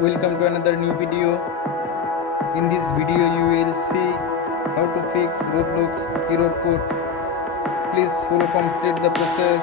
Welcome to another new video. In this video you will see how to fix Roblox error code. Please follow complete the process.